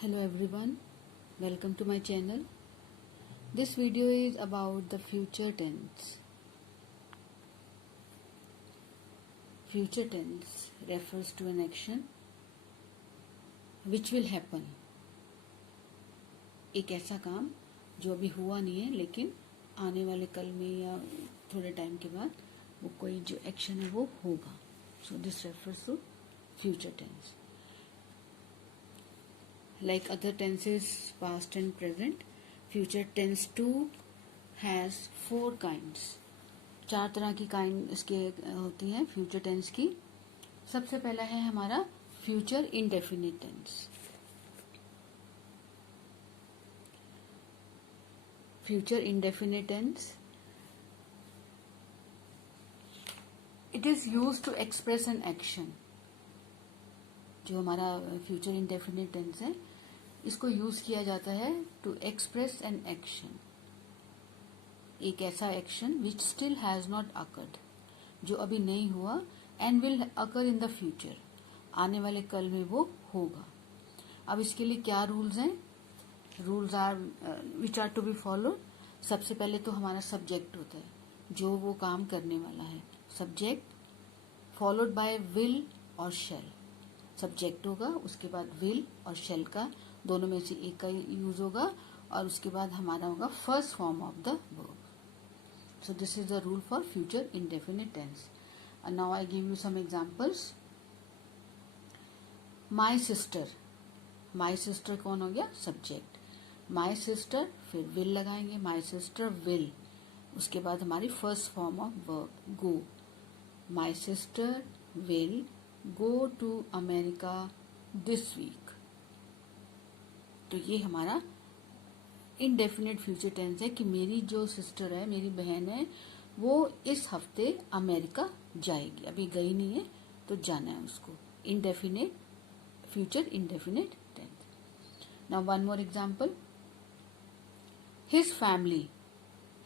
Hello everyone, welcome to my channel. This video is about the future tense. Future tense refers to an action which will happen. एक ऐसा काम जो अभी हुआ नहीं है लेकिन आने वाले कल में या थोड़े टाइम के बाद वो कोई जो एक्शन है वो होगा. So this refers to future tense. Like other tenses, past and present, future tense too has 4 kinds. 4 तरह की काइंड इसके होती हैं फ्यूचर टेंस की. सबसे पहला है हमारा future indefinite tense. Future indefinite tense, it is used to express an action. जो हमारा फ्यूचर इंडेफिनिट टेंस है इसको यूज किया जाता है टू एक्सप्रेस एन एक्शन. एक ऐसा action which still has not occurred, जो अभी नहीं हुआ, and will occur in the future, आने वाले कल में वो होगा. अब इसके लिए क्या रूल्स हैं? Rules are which are to be followed. सबसे पहले तो हमारा सब्जेक्ट होता है जो वो काम करने वाला है. सब्जेक्ट फॉलोड बाय विल और शेल. सब्जेक्ट होगा, उसके बाद विल और शेल का दोनों में से एक का यूज होगा, और उसके बाद हमारा होगा first form of the verb. So this is the rule for future indefinite tense. And now I give you some examples. My sister. My sister कौन हो गया? सब्जेक्ट. माय सिस्टर, फिर विल लगाएंगे. माय सिस्टर विल, उसके बाद हमारी first form of verb go. My sister will go to America this week. तो ये हमारा इनडेफिनेट फ्यूचर टेंस है कि मेरी जो सिस्टर है, मेरी बहन है, वो इस हफ्ते अमेरिका जाएगी. अभी गई नहीं है तो जाना है उसको. Indefinite future indefinite tense. Now one more example. His family.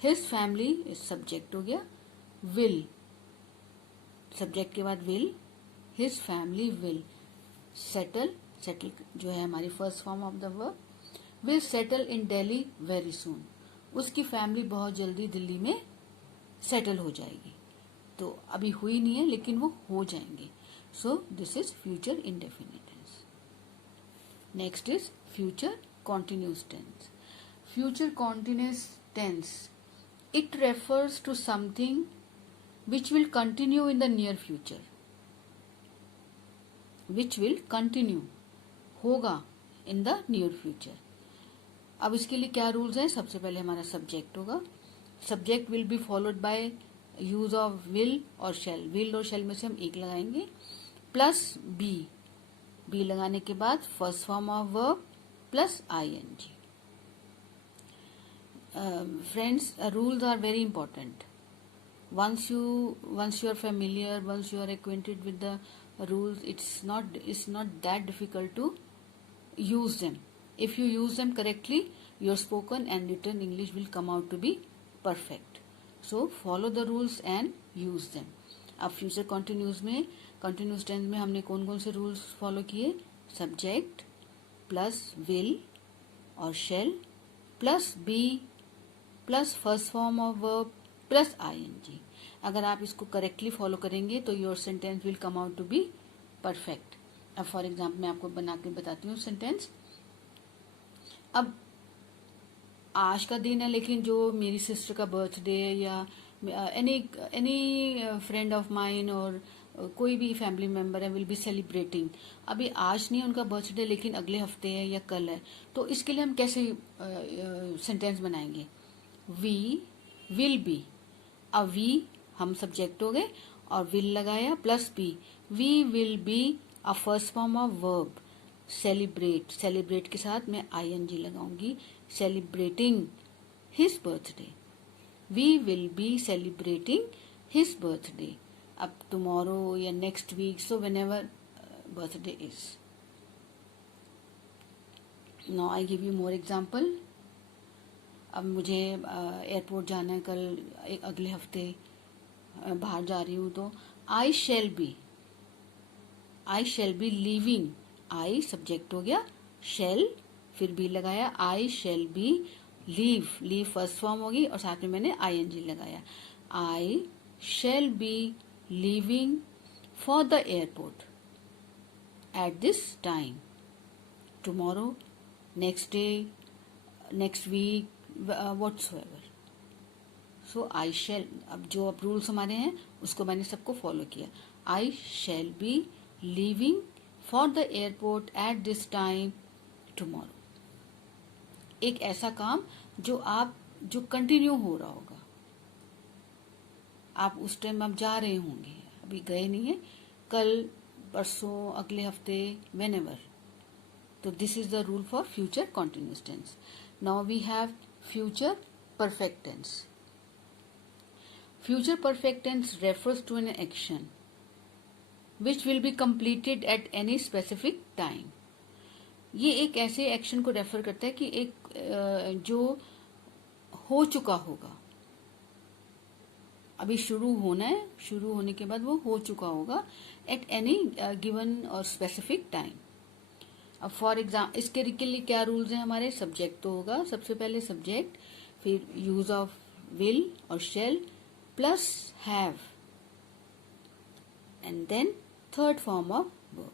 His family is subject हो गया. विल, सब्जेक्ट के बाद will. His family will settle. Settle जो है हमारी first form of the verb. Will settle in Delhi very soon. उसकी फैमिली बहुत जल्दी दिल्ली में सेटल हो जाएगी. तो अभी हुई नहीं है लेकिन वो हो जाएंगे. So this is future indefinite tense. Next is future continuous tense. Future continuous tense, it refers to something which will continue in the near future. Which will continue होगा in the near future. अब इसके लिए क्या rules हैं? सबसे पहले हमारा subject होगा. Subject will be followed by use of will और शेल. विल और शेल में से हम एक लगाएंगे प्लस बी. बी लगाने के बाद first form of verb plus ING. Friends, rules are very important. Once you are familiar, once you are acquainted with the rules, it's not that difficult to use them. If you use them correctly, your spoken and written English will come out to be perfect. So follow the rules and use them. अब future continuous tense में हमने कौन कौन से rules follow किए? Subject plus will और shall plus be plus first form of verb plus ING. अगर आप इसको करेक्टली फॉलो करेंगे तो your sentence will come out to be perfect. अब फॉर एग्जाम्पल मैं आपको बना के बताती हूँ सेंटेंस. अब आज का दिन है लेकिन जो मेरी सिस्टर का बर्थडे या एनी फ्रेंड ऑफ माइन और कोई भी फैमिली मेंबर है विल बी सेलिब्रेटिंग. अभी आज नहीं उनका बर्थडे लेकिन अगले हफ्ते है या कल है. तो इसके लिए हम कैसे सेंटेंस बनाएंगे? We will be. अब वी हम सब्जेक्ट हो गए और विल लगाया plus be. We will be a first form of verb. Celebrate, celebrate के साथ मैं आईएनजी लगाऊंगी. Celebrating his birthday. We will be celebrating his birthday. अब टुमारो या next week, so whenever birthday is. Now I give you more example. अब मुझे airport जाना है कल, अगले हफ्ते बाहर जा रही हूँ. तो I shall be leaving. I subject हो गया, शेल, फिर बी लगाया, I shall be leave, leave first form होगी और साथ में मैंने आईएनजी लगाया, I shall be leaving for the airport at this time, tomorrow, next day, next week, whatsoever. So I shall, अब जो अब रूल्स हमारे हैं उसको मैंने सबको फॉलो किया। आई shall be leaving for the airport at this time tomorrow. एक ऐसा काम जो कंटिन्यू हो रहा होगा, आप उस टाइम आप जा रहे होंगे, अभी गए नहीं है, कल, परसों, अगले हफ्ते, whenever. तो this is the rule for future continuous tense. Now we have future perfect tense. Future perfect tense refers to an action which will be completed at any specific time. ये एक ऐसे एक्शन को refer करता है कि एक जो हो चुका होगा, अभी शुरू होना है, शुरू होने के बाद वो हो चुका होगा, एट एनी गिवन और स्पेसिफिक टाइम। अब फॉर एग्जाम्पल इसके के लिए क्या रूल्स हैं हमारे, सब्जेक्ट तो होगा सबसे पहले, सब्जेक्ट, फिर यूज ऑफ विल और shall plus have, and then third form of verb.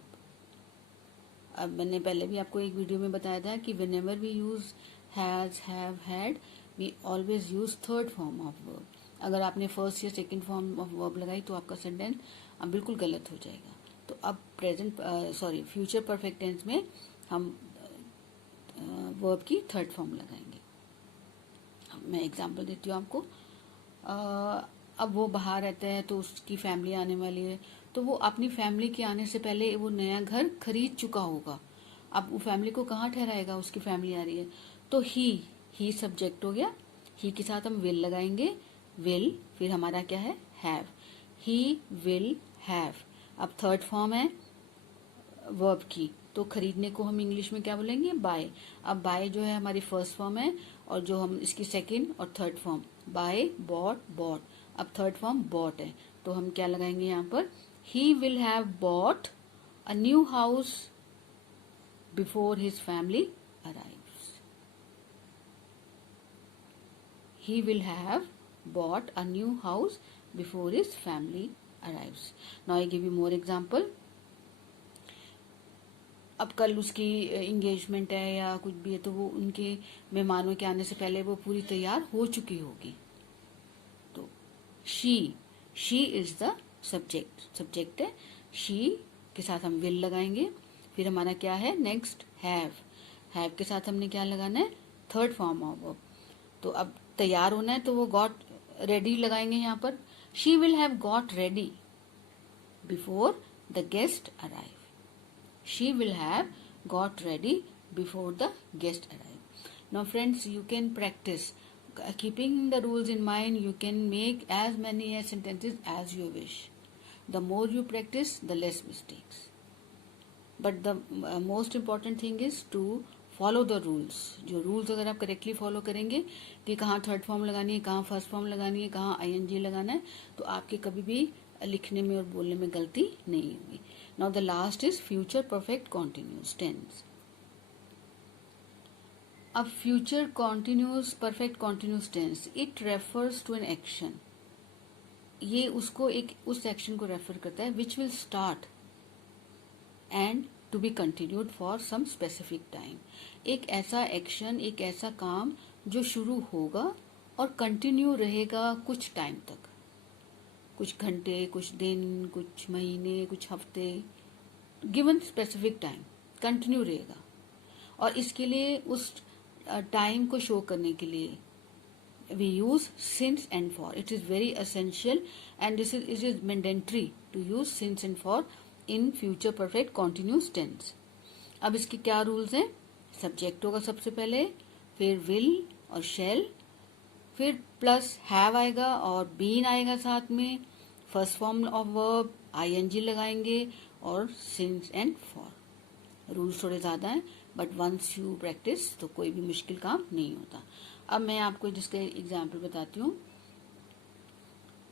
अब मैंने पहले भी आपको एक वीडियो में बताया था कि whenever we use has, have, had, we always use third form of verb. अगर आपने फर्स्ट या सेकंड फॉर्म ऑफ वर्ब लगाई तो आपका सेंटेंस अब बिल्कुल गलत हो जाएगा। तो अब फ्यूचर परफेक्ट टेंस में हम वर्ब की थर्ड फॉर्म लगाएंगे। मैं एग्जांपल देती हूँ आपको। अब वो बाहर रहता है तो उसकी फैमिली आने वाली है, तो वो अपनी फैमिली के आने से पहले वो नया घर खरीद चुका होगा। अब वो फैमिली को कहाँ ठहराएगा, उसकी फैमिली आ रही है, तो ही सब्जेक्ट हो गया, ही के साथ हम विल लगाएंगे, विल, फिर हमारा क्या है, हैव, ही विल हैव। अब थर्ड फॉर्म है वर्ब की, तो खरीदने को हम इंग्लिश में क्या बोलेंगे, बाय। अब बाय जो है हमारी फर्स्ट फॉर्म है, और जो हम इसकी सेकंड और third form, buy, bought, bought. अब थर्ड फॉर्म बॉट है, तो हम क्या लगाएंगे यहाँ पर, he will have bought a new house before his family arrives. He will have bought a new house before his family arrives. Now I give you more example. अब कल उसकी एंगेजमेंट है या कुछ भी है, तो वो उनके मेहमानों के आने से पहले वो पूरी तैयार हो चुकी होगी। तो शी इज द सब्जेक्ट है, शी के साथ हम विल लगाएंगे, फिर हमारा क्या है नेक्स्ट, हैव के साथ हमने क्या लगाना है, थर्ड फॉर्म ऑफ वर्ब। तो अब तैयार होना है तो वो गॉट रेडी लगाएंगे यहाँ पर, she will have got ready before the guest arrive. She will have got ready before the guest arrive. Now friends, you can practice. Keeping the rules in mind, you can make as many sentences as you wish. The more you practice, the less mistakes. But the most important thing is to follow the rules. जो rules अगर आप correctly follow करेंगे कि कहाँ third form लगानी है, कहाँ first form लगानी है, कहाँ आईएनजी लगाना है, तो आपके कभी भी लिखने में और बोलने में गलती नहीं होगी। Now the last is future perfect continuous tense. अब future continuous perfect continuous tense, it refers to an action. ये उसको उस एक्शन को रेफर करता है which will start and to be continued for some specific time. एक ऐसा action, एक ऐसा काम जो शुरू होगा और कंटिन्यू रहेगा कुछ टाइम तक, कुछ घंटे, कुछ दिन, कुछ महीने, कुछ हफ्ते, गिवन स्पेसिफिक टाइम कंटिन्यू रहेगा। और इसके लिए उस टाइम को शो करने के लिए we use since and for. It is very essential and it is mandatory to use since and for in future perfect continuous tense. अब इसके क्या रूल्स हैं, सब्जेक्ट होगा सबसे पहले, फिर विल और शेल, फिर प्लस हैव आएगा और बीन आएगा साथ में, first form of verb, ING लगाएंगे और सिंस एंड फॉर। रूल्स थोड़े ज्यादा हैं बट वंस यू प्रैक्टिस तो कोई भी मुश्किल काम नहीं होता। अब मैं आपको जिसके एग्जाम्पल बताती हूँ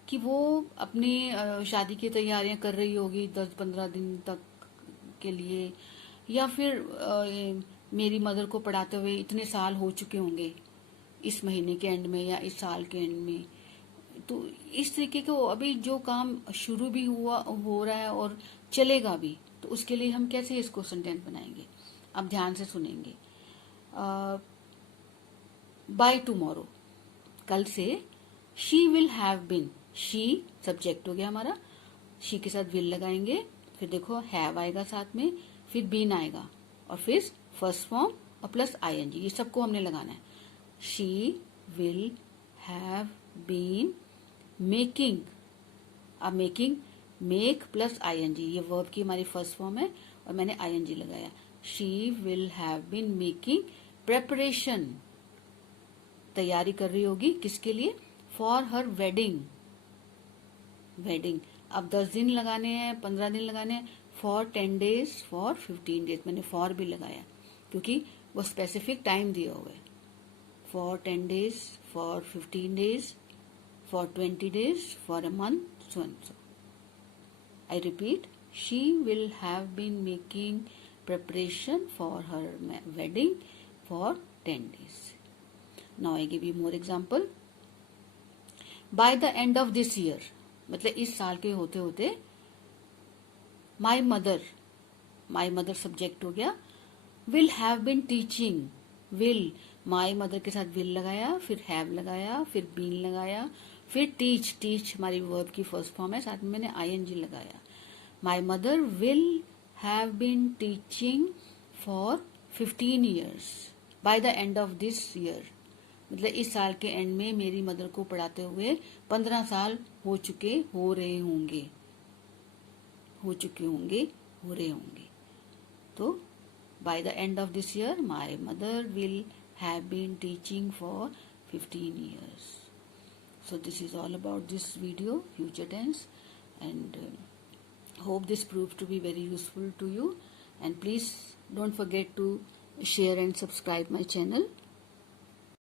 कि वो अपनी शादी की तैयारियां कर रही होगी 10-15 दिन तक के लिए, या फिर मेरी मदर को पढ़ाते हुए इतने साल हो चुके होंगे, इस महीने के एंड में या इस साल के एंड में। तो इस तरीके को अभी जो काम शुरू भी हो रहा है और चलेगा भी, तो उसके लिए हम कैसे इसको सेंटेंस बनाएंगे? आप ध्यान से सुनेंगे। बाय टुमारो, कल से। She will have been, she subject हो गया हमारा, शी के साथ विल लगाएंगे, फिर देखो हैव आएगा साथ में, फिर बीन आएगा, और फिर फर्स्ट फॉर्म और प्लस आईएनजी, ये सबको हमने लगाना है। She will have been making, अब मेकिंग, मेक प्लस आईएनजी, ये वर्ब की हमारी फर्स्ट फॉर्म है और मैंने आईएनजी लगाया। She will have been making preparation, तैयारी कर रही होगी, किसके लिए? For her wedding, wedding. अब 10 दिन लगाने हैं, 15 दिन लगाने हैं, फॉर 10 days, फॉर 15 days, मैंने फॉर भी लगाया क्योंकि वो स्पेसिफिक टाइम दिया हुआ है। For 10 days, for 15 days, for 20 days, for a month, so and so. I repeat, she will have been making preparation for her wedding for 10 days. Now I give you more example. By the end of this year, मतलब इस साल के होते होते, my mother subject हो गया, will have been teaching, will, my mother के साथ will लगाया, फिर have लगाया, फिर been लगाया, फिर टीच हमारी वर्ब की फर्स्ट फॉर्म है, साथ में मैंने आईएनजी लगाया। My mother will have been teaching for 15 years by the end of this year, मतलब इस साल के एंड में मेरी मदर को पढ़ाते हुए 15 साल हो रहे होंगे। तो by the end of this year my mother will have been teaching for 15 years. So this is all about this video, future tense, and hope this proves to be very useful to you. And please don't forget to share and subscribe my channel.